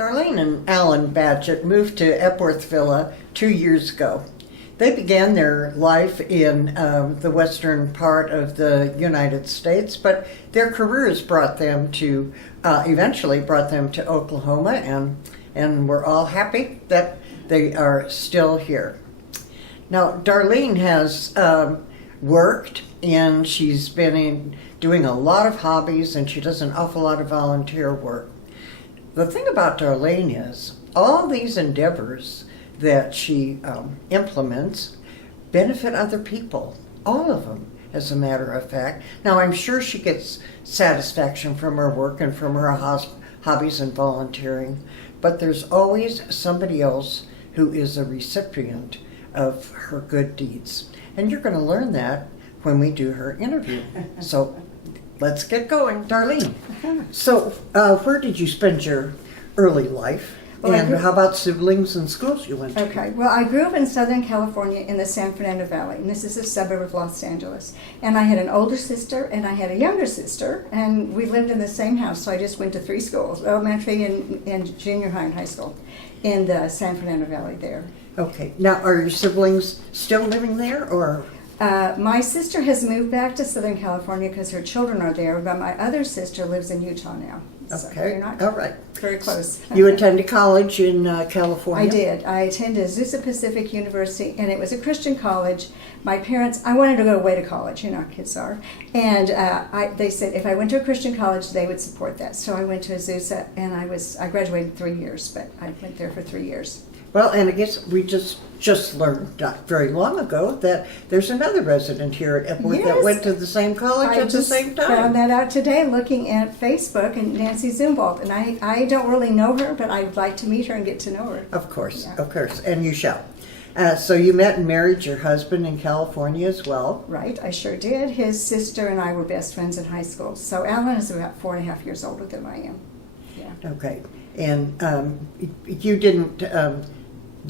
Darlene and Alan Badgett moved to Epworth Villa 2 years ago. They began their life in the western part of the United States, but their careers brought them to, eventually brought them to Oklahoma, and we're all happy that they are still here. Now, Darlene has worked, and she's been doing a lot of hobbies, and she does an awful lot of volunteer work. The thing about Darlene is all these endeavors that she implements benefit other people, all of them, as a matter of fact. Now, I'm sure she gets satisfaction from her work and from her hobbies and volunteering, but there's always somebody else who is a recipient of her good deeds. And you're going to learn that when we do her interview. So let's get going. Darlene, so where did you spend your early life? Well, and how about siblings and schools you went to? Okay, well, I grew up in Southern California in the San Fernando Valley, and this is a suburb of Los Angeles. And I had an older sister and I had a younger sister, and we lived in the same house, so I just went to 3 schools, elementary and junior high and high school in the San Fernando Valley there. Okay, now are your siblings still living there, or? My sister has moved back to Southern California because her children are there, but my other sister lives in Utah now. So Okay, we're not all right. very close. You attended college in California? I did. I attended Azusa Pacific University, and it was a Christian college. My parents, I wanted to go away to college, you know how kids are, and they said if I went to a Christian college, they would support that. So I went to Azusa, and I graduated 3 years, but I went there for 3 years. Well, and I guess we just learned not very long ago that there's another resident here at Epworth that went to the same college at the same time. I just found that out today looking at Facebook, and Nancy Zumwalt. And I don't really know her, but I'd like to meet her and get to know her. Of course, Yeah. of course, and you shall. So you met and married your husband in California as well. Right, I sure did. His sister and I were best friends in high school. So Alan is about 4.5 years older than I am. Yeah. Okay, and you didn't...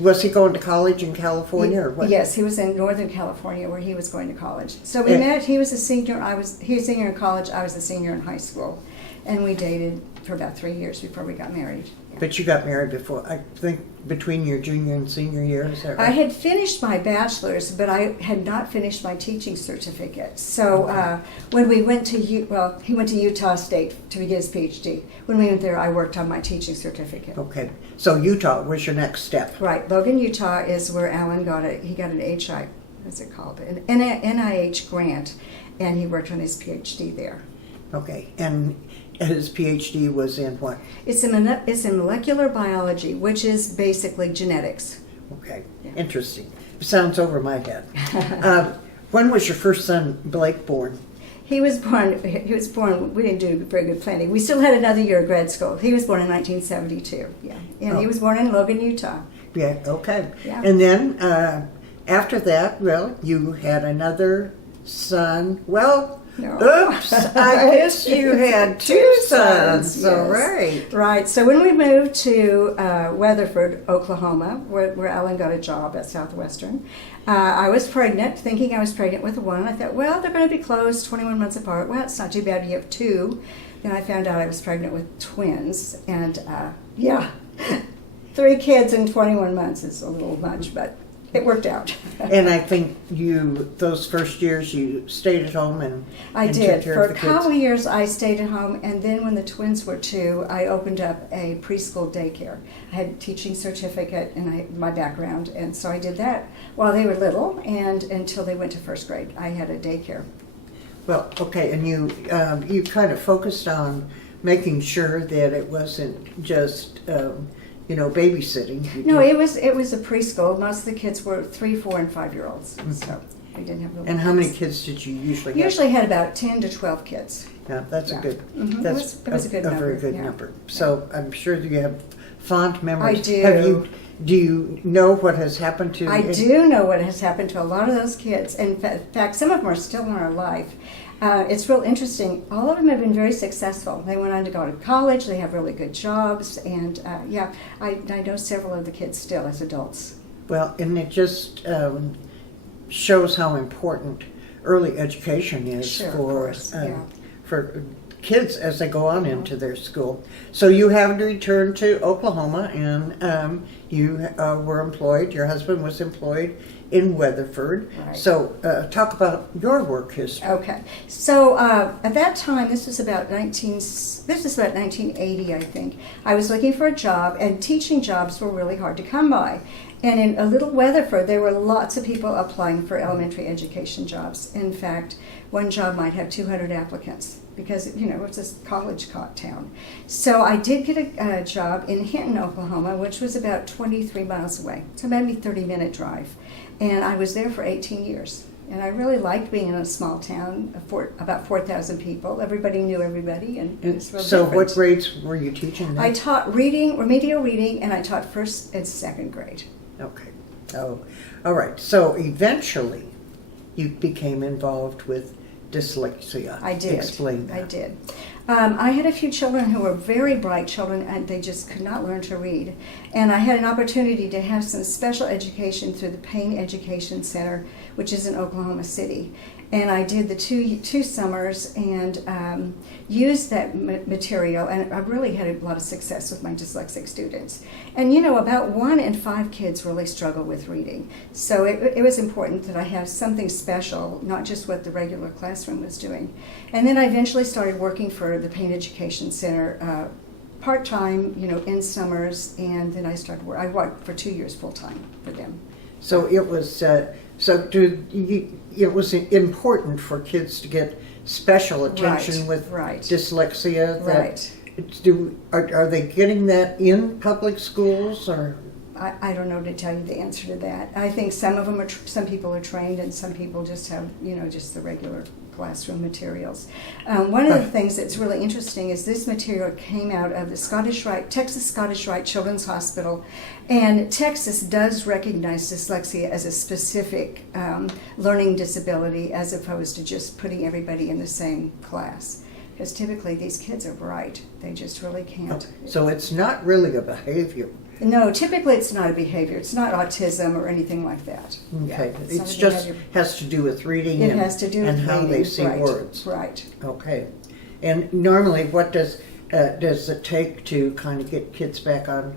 was he going to college in California or what? Yes, he was in Northern California where he was going to college. So we met. He was a senior. He was a senior in college. I was a senior in high school, and we dated for about 3 years before we got married. Yeah. But you got married before, I think, between your junior and senior year, is that right? I had finished my bachelor's, but I had not finished my teaching certificate. So when we went to, he went to Utah State to get his PhD. When we went there, I worked on my teaching certificate. Okay, so Utah was your next step. Right, Logan, Utah is where Alan got it. He got an what's it called? An NIH grant, and he worked on his PhD there. Okay, and his PhD was in what? It's in molecular biology, which is basically genetics. Okay, Yeah. interesting. Sounds over my head. When was your first son, Blake, born? He was born, we didn't do very good planning. We still had another year of grad school. He was born in 1972, yeah. And he was born in Logan, Utah. Yeah, okay. Yeah. And then after that, well, you had another son. Well, No. oops, I guess you had 2 sons. Yes. All right. Right, so when we moved to Weatherford, Oklahoma, where Alan got a job at Southwestern, I was pregnant, thinking I was pregnant with one. I thought, well, they're going to be close, 21 months apart. Well, it's not too bad, you have 2. Then I found out I was pregnant with twins, and 3 kids in 21 months is a little much, but it worked out. And I think those first years, you stayed at home and I took did. care For of the a couple kids. years, I stayed at home, and then when the twins were 2, I opened up a preschool daycare. I had a teaching certificate and my background, and so I did that while they were little, and until they went to 1st grade. I had a daycare. Well, okay, and you kind of focused on making sure that it wasn't just babysitting. No, it was a preschool. Most of the kids were 3, 4, and 5-year-olds, so we didn't have little And how many kids did you usually have? Usually had about 10 to 12 kids. Yeah, that's a good. Mhm. That's It was a good number, very good yeah. number. So I'm sure that you have fond memories. I do. Do you know what has happened to? I do know what has happened to a lot of those kids. In fact, some of them are still in our life. It's real interesting. All of them have been very successful. They went on to go to college. They have really good jobs, and I know several of the kids still as adults. Well, and it just shows how important early education is Sure, of for course, yeah. for kids as they go on into their school. So you have to return to Oklahoma, and you were employed. Your husband was employed in Weatherford. Right. So talk about your work history. Okay, so at that time, this was about 1980, I think. I was looking for a job, and teaching jobs were really hard to come by. And in a little Weatherford, there were lots of people applying for elementary education jobs. In fact, one job might have 200 applicants because, it's a college town. So I did get a job in Hinton, Oklahoma, which was about 23 miles away. So maybe 30-minute drive. And I was there for 18 years. And I really liked being in a small town, about 4,000 people. Everybody knew everybody, and it was real So different. what grades were you teaching then? I taught reading, remedial reading, and I taught first and second grade. Okay. Oh, all right. So eventually you became involved with dyslexia. I did. Explain that. I did. I had a few children who were very bright children, and they just could not learn to read. And I had an opportunity to have some special education through the Payne Education Center, which is in Oklahoma City. And I did the two summers and used that material, and I really had a lot of success with my dyslexic students. And about 1 in 5 kids really struggle with reading. So it was important that I have something special, not just what the regular classroom was doing. And then I eventually started working for the Payne Education Center part-time, in summers, and then I worked for 2 years full-time for them. So it was. It was important for kids to get special attention with dyslexia. Right. Are they getting that in public schools, or? I don't know to tell you the answer to that. I think some of them some people are trained, and some people just have just the regular classroom materials. One of the things that's really interesting is this material came out of the Texas Scottish Rite Children's Hospital, and Texas does recognize dyslexia as a specific learning disability as opposed to just putting everybody in the same class. Because typically these kids are bright, they just really can't. So it's not really a behavior. No, typically it's not a behavior. It's not autism or anything like that. Okay, Yeah, it's just has to do with reading and how they see words. Right. Okay, and normally, what does it take to kind of get kids back on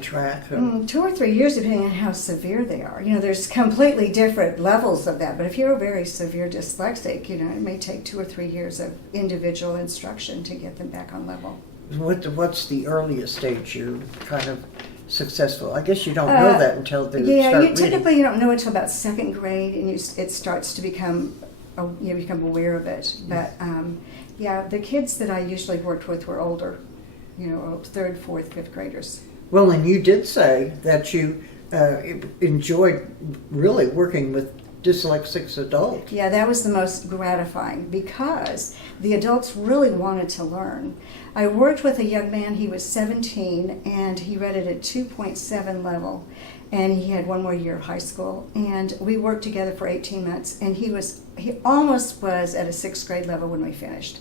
track? 2 or 3 years, depending on how severe they are. There's completely different levels of that. But if you're a very severe dyslexic, it may take 2 or 3 years of individual instruction to get them back on level. What's the earliest stage you're kind of successful? I guess you don't know that until they start reading. Typically you don't know until about second grade, and it starts to become aware of it. But the kids that I usually worked with were older, 3rd, 4th, 5th graders. Well, and you did say that you enjoyed really working with dyslexic adults. Yeah, that was the most gratifying because the adults really wanted to learn. I worked with a young man, he was 17, and he read it at 2.7 level, and he had 1 more year of high school, and we worked together for 18 months, and he almost was at a 6th grade level when we finished.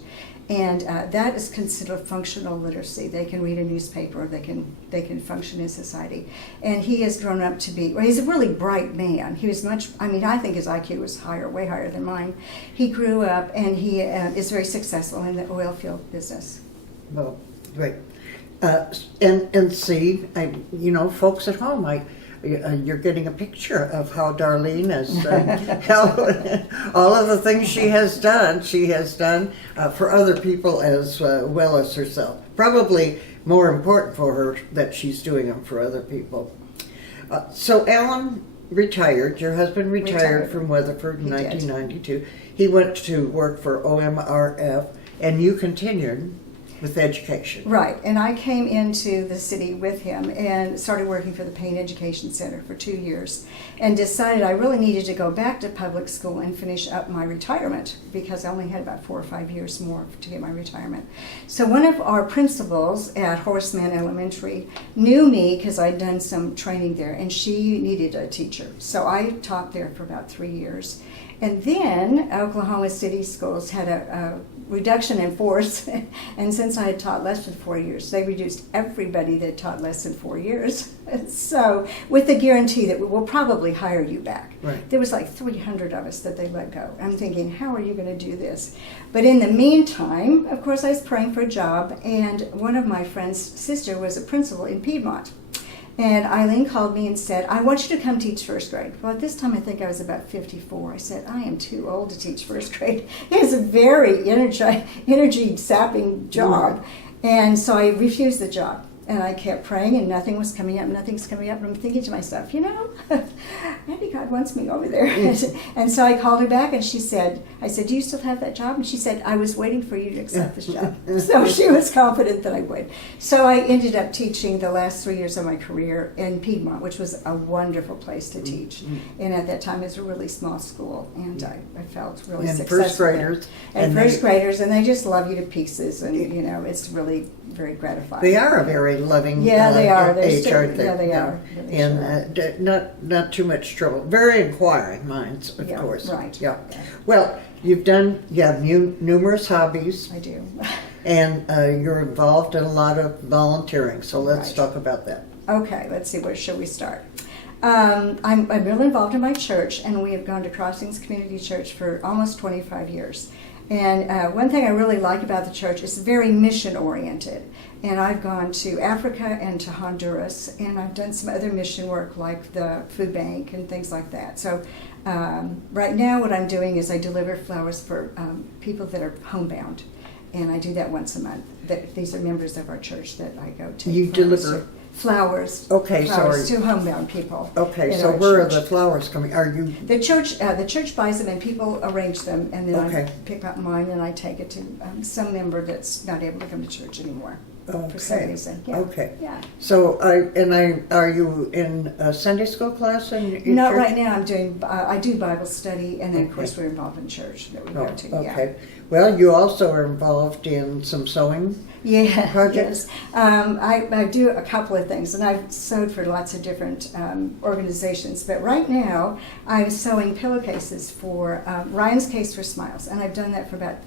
And that is considered functional literacy. They can read a newspaper, they can function in society. And he has grown up to be, he's a really bright man. He was I think his IQ was way higher than mine. He grew up and he is very successful in the oil field business. Well, great. And see, folks at home, you're getting a picture of how Darlene is, all of the things she has done for other people as well as herself. Probably more important for her that she's doing them for other people. So Alan retired, your husband retired from Weatherford in 1992. He went to work for OMRF, and you continued with education. Right, and I came into the city with him and started working for the Payne Education Center for 2 years and decided I really needed to go back to public school and finish up my retirement because I only had about 4 or 5 years more to get my retirement. So one of our principals at Horseman Elementary knew me because I'd done some training there, and she needed a teacher. So I taught there for about 3 years. And then Oklahoma City Schools had a reduction in force, and since I had taught less than 4 years, they reduced everybody that taught less than 4 years. So, with the guarantee that we will probably hire you back. Right. There was like 300 of us that they let go. I'm thinking, how are you going to do this? But in the meantime, of course, I was praying for a job, and one of my friend's sister was a principal in Piedmont. And Eileen called me and said, I want you to come teach first grade. Well, at this time, I think I was about 54. I said, I am too old to teach first grade. It was a very energy-sapping job. And so I refused the job. And I kept praying, and nothing was coming up, nothing's coming up. And I'm thinking to myself, maybe God wants me over there. And so I called her back, and she said, I said, do you still have that job? And she said, I was waiting for you to accept this job. So she was confident that I would. So I ended up teaching the last 3 years of my career in Piedmont, which was a wonderful place to teach. And at that time, it was a really small school, and I felt really successful. And first graders. And first graders, and they just love you to pieces, and it's really very gratifying. They are a very loving they are. age, aren't they? Yeah, they are. Really and not too much trouble. Very inquiring minds, of course. Right. Yeah. Well, you have numerous hobbies. I do. And you're involved in a lot of volunteering, so let's talk about that. Okay, let's see, where shall we start? I'm really involved in my church, and we have gone to Crossings Community Church for almost 25 years. And one thing I really like about the church is very mission-oriented. And I've gone to Africa and to Honduras, and I've done some other mission work like the food bank and things like that. So right now what I'm doing is I deliver flowers for people that are homebound. And I do that once a month. These are members of our church that I go to. You deliver flowers. Okay, flowers sorry. to homebound people. Okay, so where are the flowers coming? Are you? The church buys them, and people arrange them, and then I pick up mine and I take it to some member that's not able to come to church anymore. For some reason. Yeah. Okay. Yeah. So are you in a Sunday school class in Not church? right now. I do Bible study, and then of course we're involved in church that we go to. Okay. Well, you also are involved in some sewing projects. Yes. I do a couple of things, and I've sewed for lots of different organizations. But right now, I'm sewing pillowcases for Ryan's Case for Smiles, and I've done that for about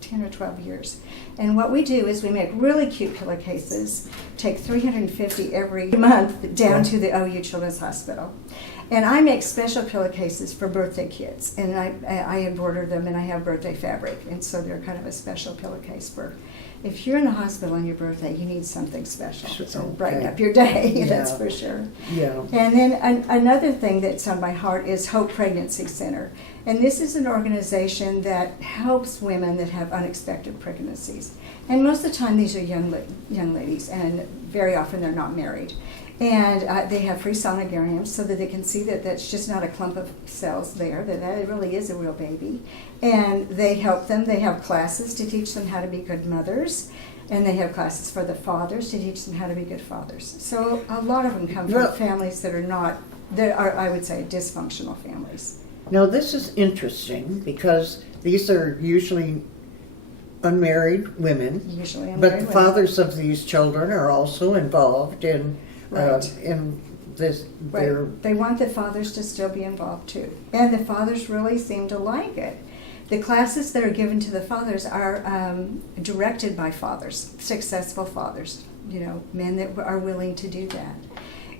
10 or 12 years. And what we do is we make really cute pillowcases, take 350 every month down to the OU Children's Hospital. And I make special pillowcases for birthday kids, and I embroider them, and I have birthday fabric, and so they're kind of a special pillowcase for, if you're in the hospital on your birthday, you need something special to brighten up your day, that's for sure. Yeah. And then another thing that's on my heart is Hope Pregnancy Center. And this is an organization that helps women that have unexpected pregnancies. And most of the time these are young ladies, and very often they're not married. And they have free sonograms so that they can see that that's just not a clump of cells there, that it really is a real baby. And they help them. They have classes to teach them how to be good mothers. And they have classes for the fathers to teach them how to be good fathers. So a lot of them come from families that are, I would say, dysfunctional families. Now this is interesting because these are usually unmarried women. Usually unmarried But the women. fathers of these children are also involved in this. Right. They want the fathers to still be involved too. And the fathers really seem to like it. The classes that are given to the fathers are directed by fathers, successful fathers, men that are willing to do that.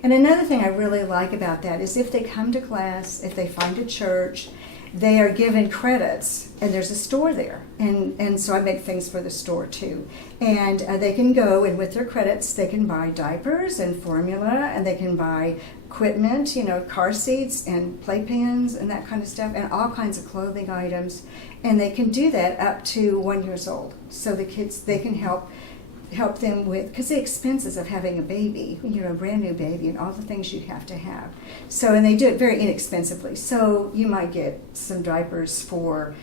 And another thing I really like about that is if they come to class, if they find a church, they are given credits, and there's a store there. And so I make things for the store too. And they can go, and with their credits, they can buy diapers and formula, and they can buy equipment, car seats and playpens and that kind of stuff, and all kinds of clothing items. And they can do that up to 1 year old. So the kids, they can help them with, because the expenses of having a baby, a brand new baby, and all the things you have to have. So, and they do it very inexpensively. So you might get some diapers for,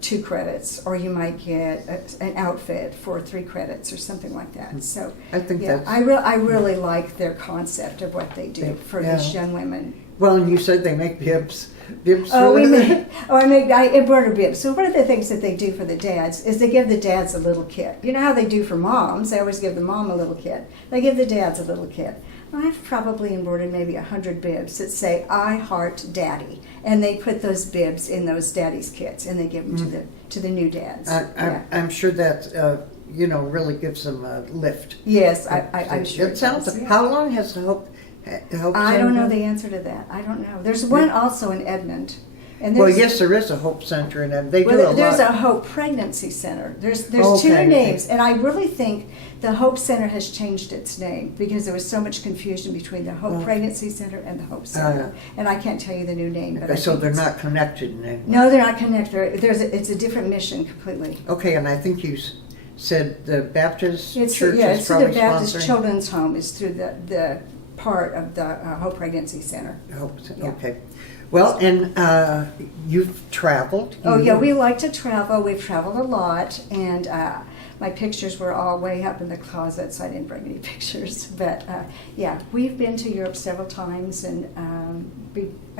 2 credits, or you might get an outfit for 3 credits or something like that. So I think I really like their concept of what they do for these young women. Well, and you said they make bibs. I embroider bibs. So one of the things that they do for the dads is they give the dads a little kit. You know how they do for moms? They always give the mom a little kit. They give the dads a little kit. I've probably embroidered maybe 100 bibs that say, I heart daddy. And they put those bibs in those daddy's kits, and they give them to the new dads. I'm sure that really gives them a lift. Yes, I'm sure. It sounds. does, yeah. How long has the Hope I don't know Center? the answer to that. I don't know. There's one also in Edmond. And Well, there's, yes, there is a Hope Center, and they do well, a there's lot. a Hope Pregnancy Center. There's Okay, two okay. names, and I really think the Hope Center has changed its name because there was so much confusion between the Hope Oh. Pregnancy Center and the Hope Center. And I can't tell you the new name. But Okay, I so think they're it's- not connected in any way. No, they're not connected. It's a different mission completely. Okay, and I think you said the Baptist It's church it's is through the probably Baptist sponsoring. Children's Home. Is through the part of the Hope Pregnancy Center. Hope, Yeah. okay. Well, and you've traveled. Oh yeah, we like to travel. We've traveled a lot, and my pictures were all way up in the closet, so I didn't bring any pictures. But yeah, we've been to Europe several times, and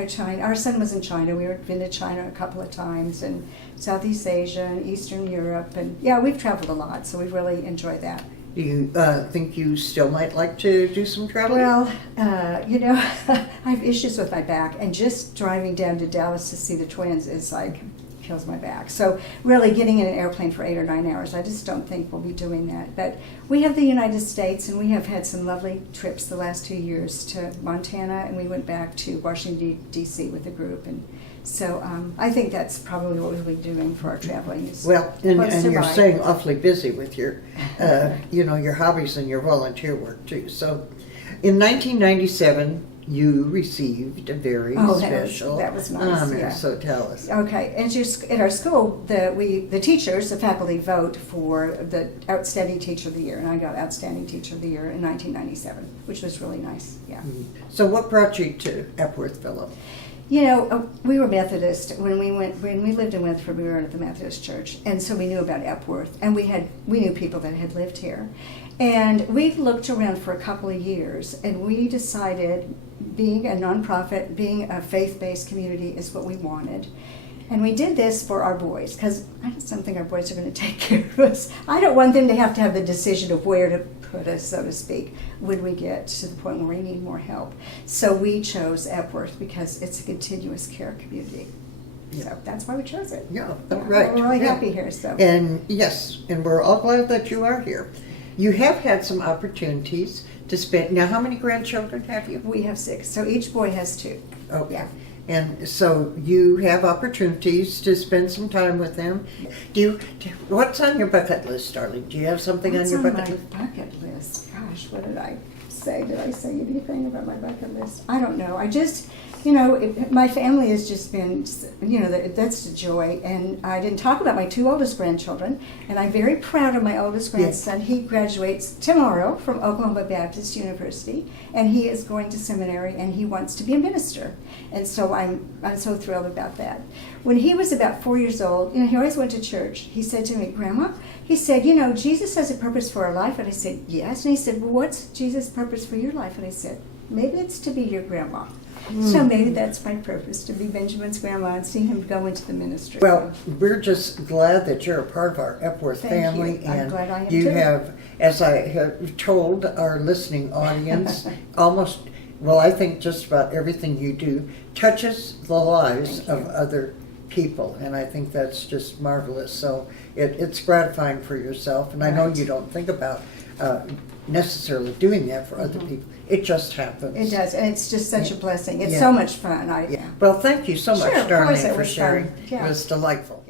China. Our son was in China. We've been to China a couple of times, and Southeast Asia and Eastern Europe, and yeah, we've traveled a lot, so we've really enjoyed that. Do you think you still might like to do some traveling? Well, I have issues with my back, and just driving down to Dallas to see the twins is like kills my back. So really getting in an airplane for 8 or 9 hours, I just don't think we'll be doing that. But we have the United States, and we have had some lovely trips the last 2 years to Montana, and we went back to Washington, D.C. with a group. And so I think that's probably what we'll be doing for our traveling. Is Well, and close to you're by. staying awfully busy with your, your hobbies and your volunteer work too. So, in 1997, you received a very special that was nice, honor. yeah. So tell us. Okay, at our school, the teachers, the faculty vote for the Outstanding Teacher of the Year, and I got Outstanding Teacher of the Year in 1997, which was really nice. Yeah. So, what brought you to Epworth, Philip? You know, we were Methodist when we lived in Winthrop. We were at the Methodist church, and so we knew about Epworth, and we knew people that had lived here, and we've looked around for a couple of years, and we decided, being a nonprofit, being a faith-based community, is what we wanted. And we did this for our boys, because I just don't think our boys are going to take care of us. I don't want them to have the decision of where to put us, so to speak, when we get to the point where we need more help. So we chose Epworth because it's a continuous care community. So that's why we chose it. Yeah, Yeah, right. We're really Yeah. happy here. So And yes, and we're all glad that you are here. You have had some opportunities to spend. Now, how many grandchildren have you? we have 6. So each boy has 2. Okay. Yeah. And so you have opportunities to spend some time with them. What's on your bucket list, Darlene? Do you have something What's on your on bucket my list? bucket list? Gosh, what did I say? Did I say anything about my bucket list? I don't know. I just, my family has just been, that's the joy. And I didn't talk about my 2 oldest grandchildren, and I'm very proud of my oldest grandson. He graduates tomorrow from Oklahoma Baptist University, and he is going to seminary, and he wants to be a minister. And so I'm so thrilled about that. When he was about 4 years old, he always went to church. He said to me, Grandma, he said, Jesus has a purpose for our life. And I said, yes. And he said, well, what's Jesus' purpose for your life? And I said, maybe it's to be your grandma. So maybe that's my purpose, to be Benjamin's grandma and see him go into the ministry. Well, we're just glad that you're a part of our Epworth Thank family. you. I'm And glad I am you too. have, as I have told our listening audience, I think just about everything you do touches the lives Thank of you. other people. And I think that's just marvelous. So it's gratifying for yourself. And I know Right. you don't think about necessarily doing that for other people. It just happens. It does, and it's just such a blessing. It's Yeah. so much fun. Yeah. Well, thank you so much, Sure, of course, Darlene, it for was sharing. fun. Yeah. It was delightful.